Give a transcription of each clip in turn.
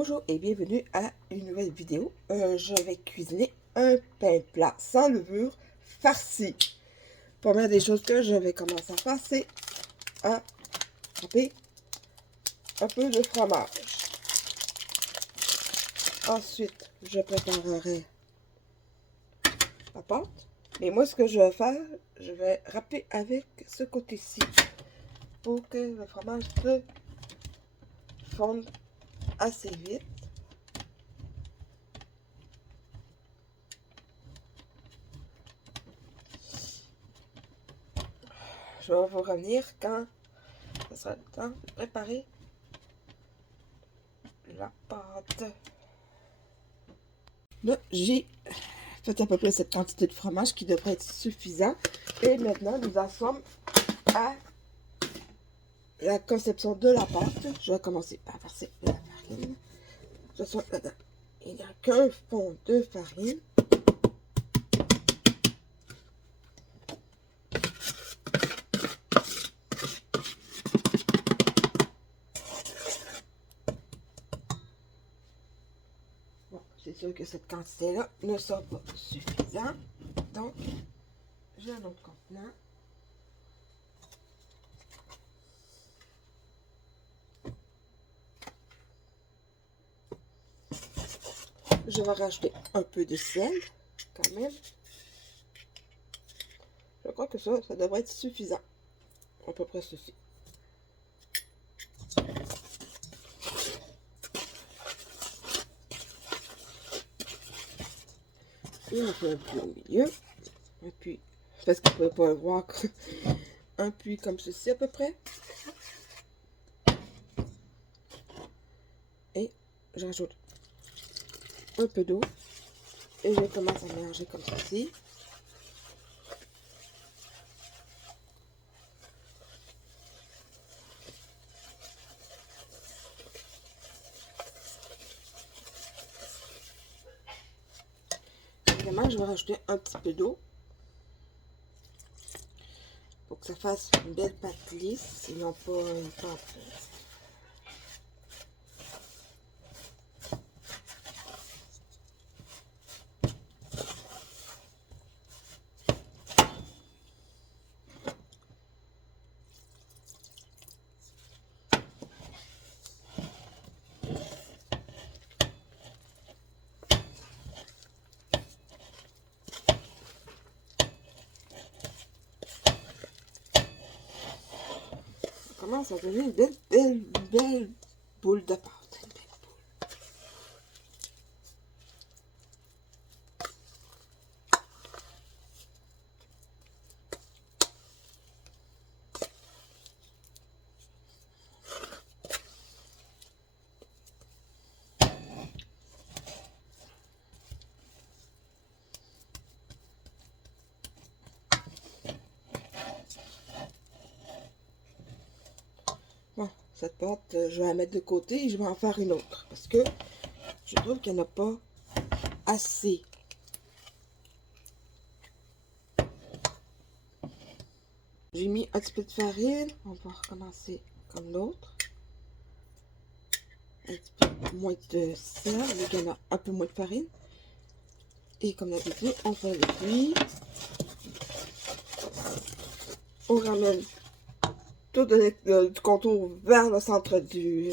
Bonjour et bienvenue à une nouvelle vidéo. Je vais cuisiner un pain plat sans levure farci. Première des choses que je vais commencer à faire, c'est à râper un peu de fromage. Ensuite, je préparerai la pâte. Et moi, ce que je vais faire, je vais râper avec ce côté-ci pour que le fromage se fonde assez vite. Je vais vous revenir quand ce sera le temps de préparer la pâte. Là, j'ai fait à peu près cette quantité de fromage qui devrait être suffisant. Et maintenant, nous en sommes à la conception de la pâte. Je vais commencer par verser de la farine. Je suis là-dedans. Il n'y a qu'un fond de farine. Bon, c'est sûr que cette quantité-là ne sera pas suffisante. Donc, j'ai un autre contenant. Je vais rajouter un peu de sel, quand même. Je crois que ça devrait être suffisant. À peu près ceci. Et on fait un puits au milieu. Un puits, parce que vous ne pouvez pas le voir. Un puits comme ceci à peu près. Et j'ajoute un peu d'eau. Et je commence à mélanger comme ceci. Évidemment, je vais rajouter un petit peu d'eau pour que ça fasse une belle pâte lisse et non pas une pâte. Ça commence à devenir une belle boule de pâte. Une belle boule. Bon, cette pâte, je vais la mettre de côté et je vais en faire une autre. Parce que je trouve qu'il n'y en a pas assez. J'ai mis un petit peu de farine. On va recommencer comme l'autre. Un petit peu moins de sel, mais il y en a un peu moins de farine. Et comme d'habitude, on fait le puits. On ramène tout du contour vers le centre du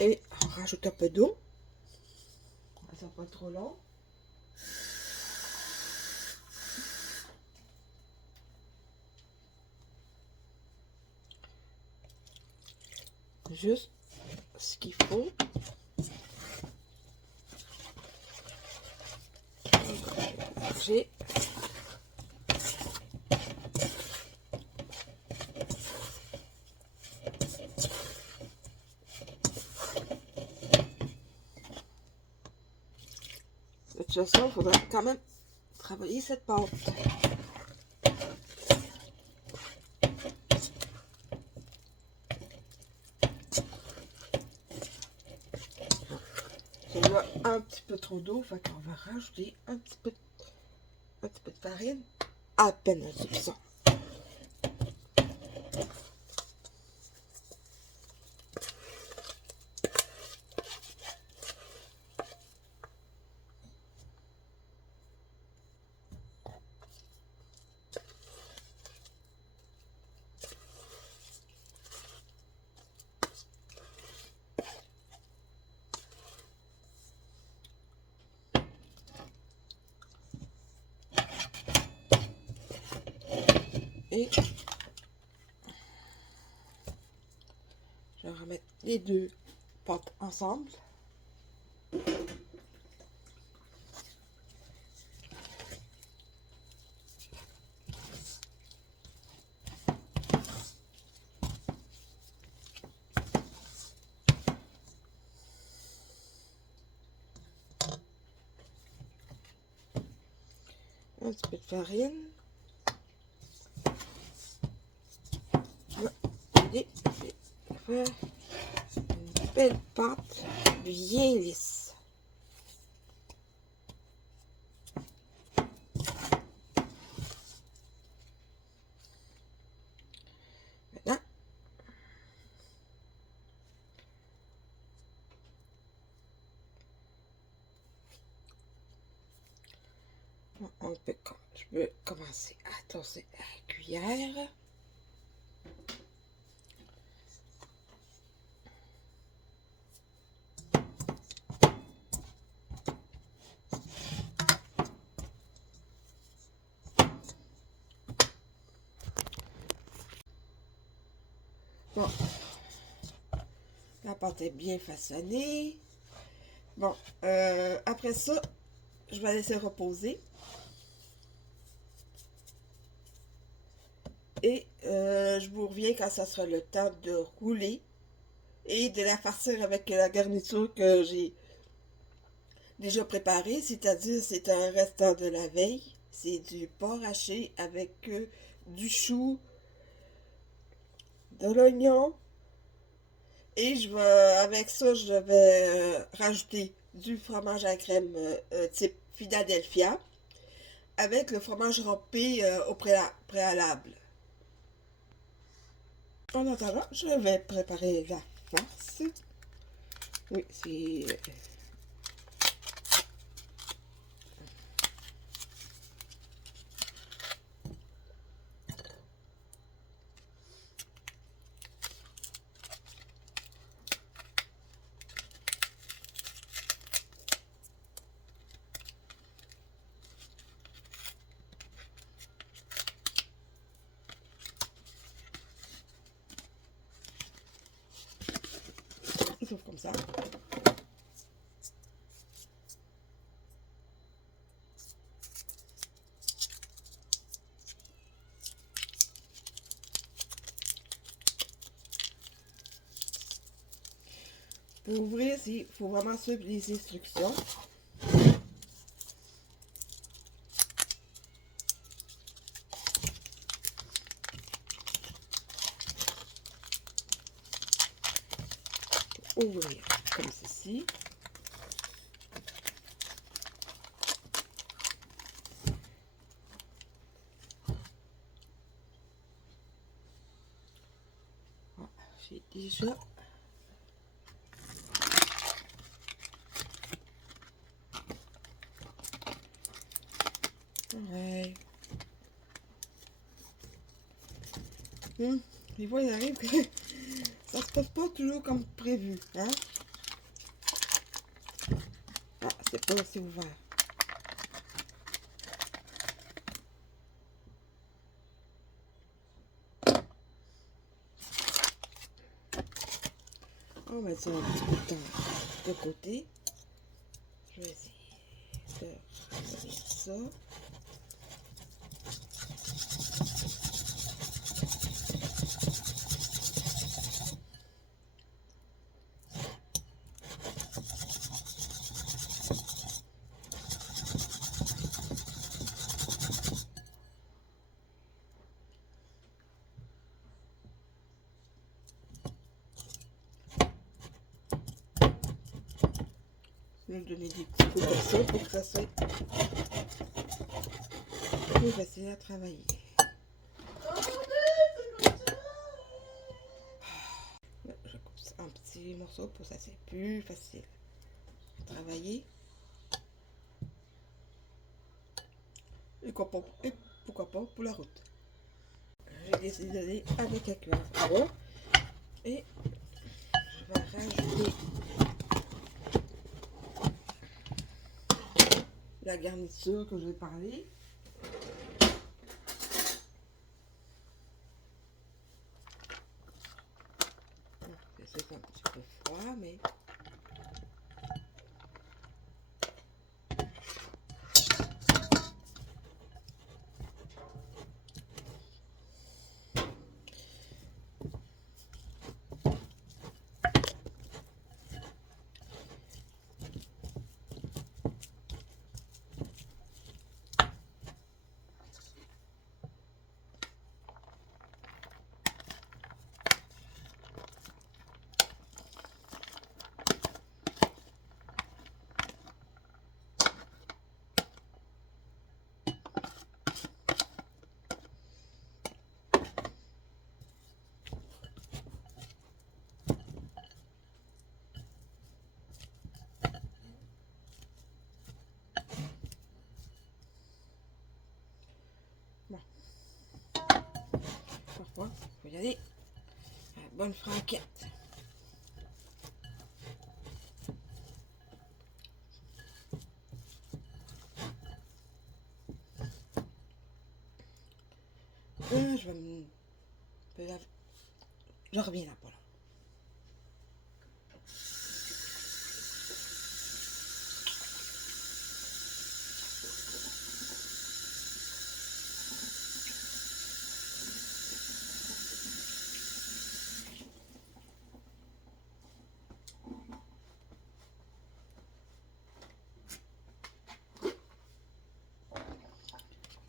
et on rajoute un peu d'eau. Ça va pas trop long. Juste ce qu'il faut. J'ai de toute façon, il faudra quand même travailler cette pâte. Il y a un petit peu trop d'eau, fait qu'on va rajouter un petit peu de farine, à peine un soupçon. Et je vais remettre les deux pâtes ensemble. Un petit peu de farine. Et je vais faire une belle pâte bien lisse. Maintenant, je peux commencer à tosser la cuillère. Bon, la pâte est bien façonnée. Bon, après ça, je vais laisser reposer. Et je vous reviens quand ça sera le temps de rouler et de la farcir avec la garniture que j'ai déjà préparée, c'est-à-dire c'est un restant de la veille. C'est du porc haché avec du chou, de l'oignon. Et avec ça, je vais rajouter du fromage à crème type Philadelphia avec le fromage râpé au préalable. En attendant, je vais préparer la farce. Oui, c'est... sauf comme ça. Pour ouvrir, il faut vraiment suivre les instructions. Ouvrir comme ceci. Voilà, j'ai déjà ouais. Des fois, il arrive que ça se passe pas toujours comme prévu, hein? Ah, c'est pas assez ouvert. On va mettre ça un petit peu de temps de côté. Je vais essayer de faire ça. Je vais donner des petits coups comme ça pour que ça soit plus facile à travailler. Je coupe ça en petits morceaux pour que ça soit plus facile à travailler. Et pourquoi pas pour la route. J'ai décidé d'aller avec la cuillère. Et je vais rajouter la garniture que je vais parler. froid, mais... Bon. Parfois, il faut y aller à la bonne franquette. Je vais me... Je reviens là, pas là.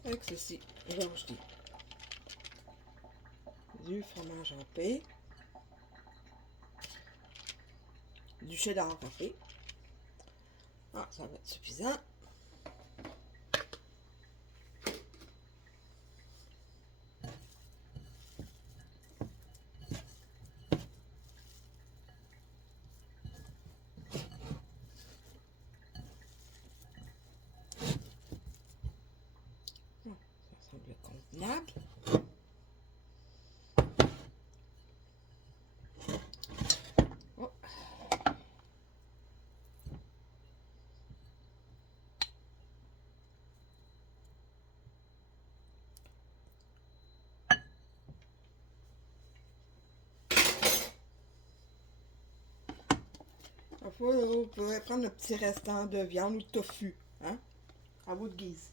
Avec ceci, je vais rajouter du fromage râpé, du cheddar râpé. Ah, ça va être suffisant. Ça semble convenable. Oh. Parfois, vous pourrez prendre un petit restant de viande ou de tofu, hein, à votre guise.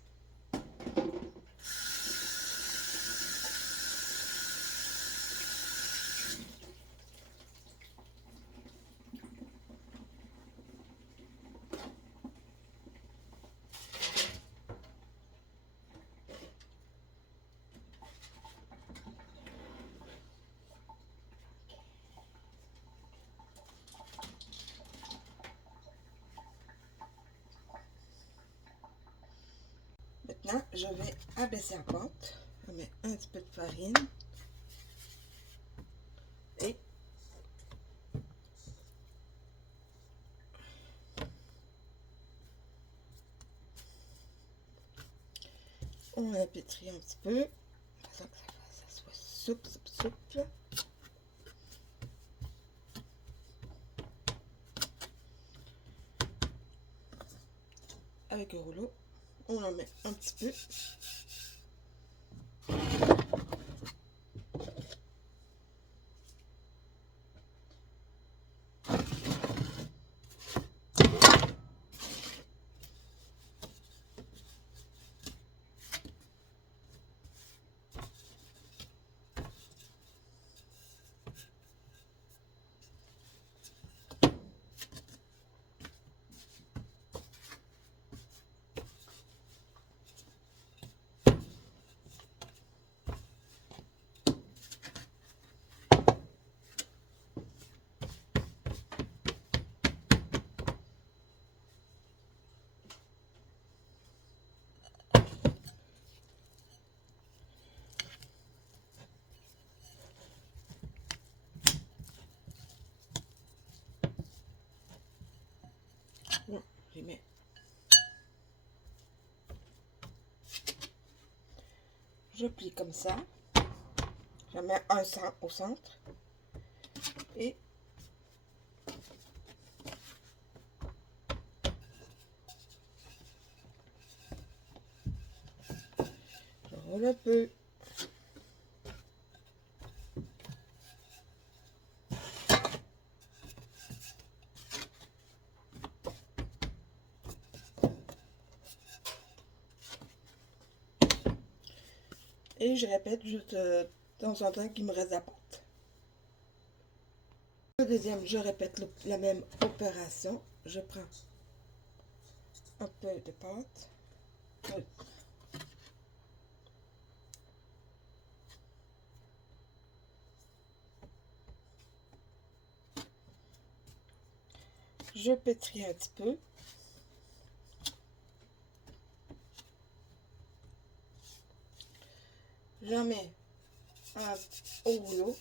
Maintenant, je vais abaisser la pâte. Je mets un petit peu de farine. Et on la pétrit un petit peu. Pour que ça soit souple, souple, souple. Avec le rouleau, on en met un petit peu. Bon, je mets. Je plie comme ça. Je mets un au centre. Et je roule un peu. Et je répète juste de temps en temps qu'il me reste la pâte. Le deuxième, je répète la même opération. Je prends un peu de pâte. Je pétris un petit peu. J'en mets au rouleau.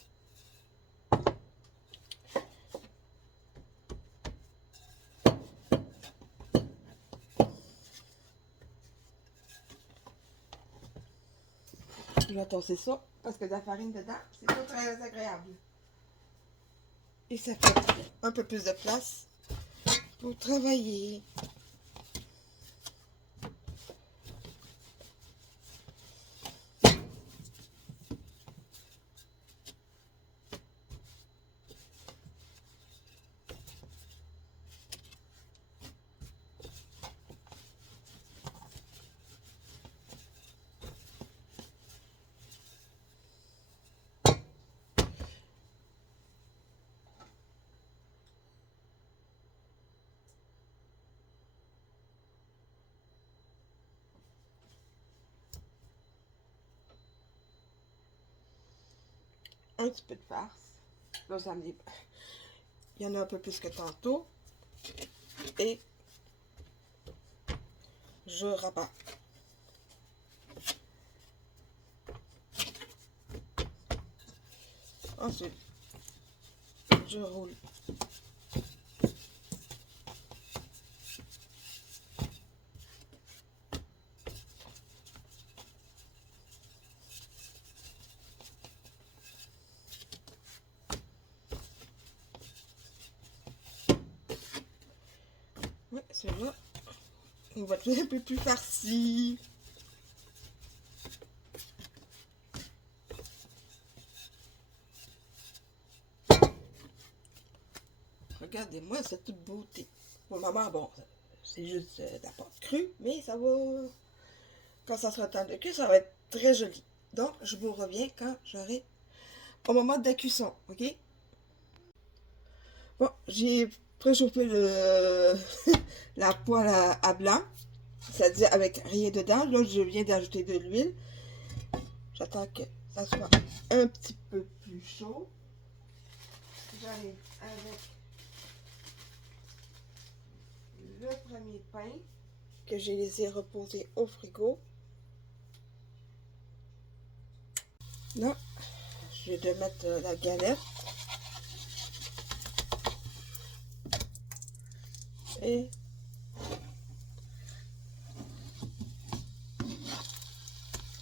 Je vais tasser ça parce que de la farine dedans, c'est pas très agréable. Et ça fait un peu plus de place pour travailler. Un petit peu de farce. Là, il y en a un peu plus que tantôt. Et je rabats. Ensuite, je roule. Ouais, celui-là, on va être un peu plus farci. Regardez-moi cette beauté. Pour maman, bon, c'est juste de la pâte crue, mais ça va. Quand ça sera le temps de cuire, ça va être très joli. Donc, je vous reviens quand j'aurai au moment de la cuisson, ok? Bon, j'ai préchauffé la poêle à blanc, c'est-à-dire avec rien dedans. Là, je viens d'ajouter de l'huile. J'attends que ça soit un petit peu plus chaud. J'arrive avec le premier pain que j'ai laissé reposer au frigo. Là, je vais de mettre la galette. Et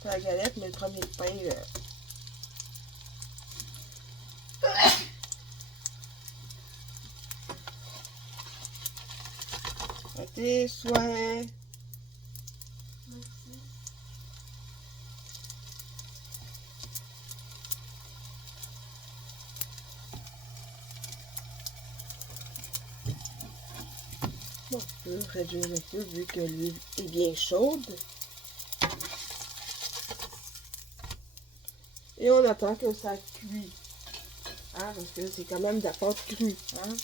la galette, mais le premier pain. À tes souhaits. Bon, on peut réduire un peu vu que l'huile est bien chaude. Et on attend que ça cuit. Hein, parce que c'est quand même de la pâte crue. Hein.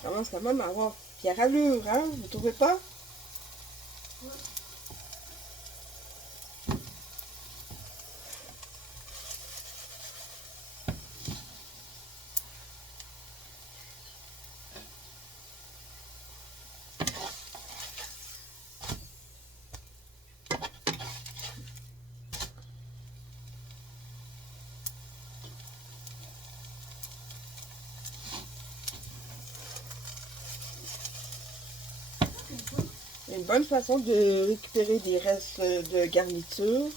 Ça commence quand même à avoir fière allure, hein, vous trouvez pas? Une bonne façon de récupérer des restes de garniture.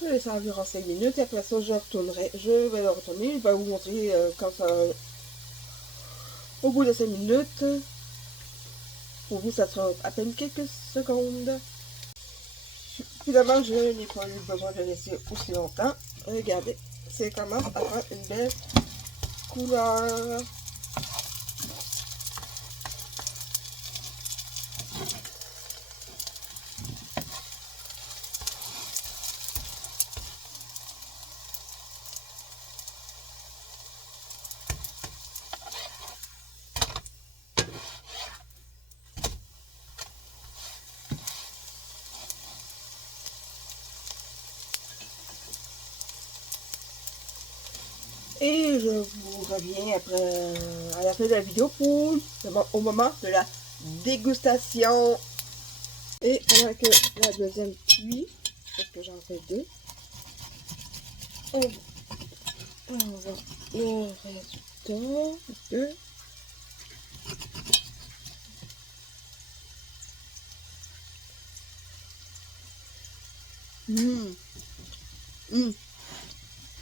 Je vais laisser environ 5 minutes et après ça je vais le retourner. Je vais vous montrer quand ça... Au bout de 5 minutes, pour vous ça sera à peine quelques secondes. Finalement je n'ai pas eu besoin de laisser aussi longtemps. Regardez, c'est commence à prendre une belle couleur. Et je vous reviens après à la fin de la vidéo pour au moment de la dégustation. Et pendant que la deuxième cuit, parce que j'en fais deux, on va le résultat de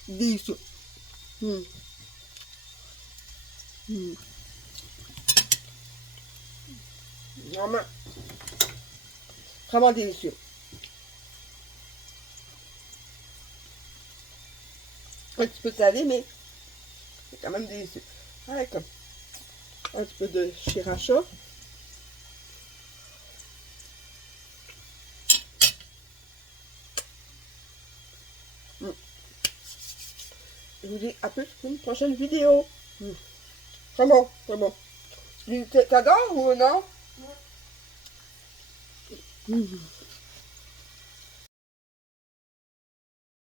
délicieux. Vraiment, vraiment délicieux. Un petit peu salé, mais c'est quand même délicieux. Avec un petit peu de sriracha. Je vous dis à plus pour une prochaine vidéo. C'est bon, c'est bon. T'adores ou non?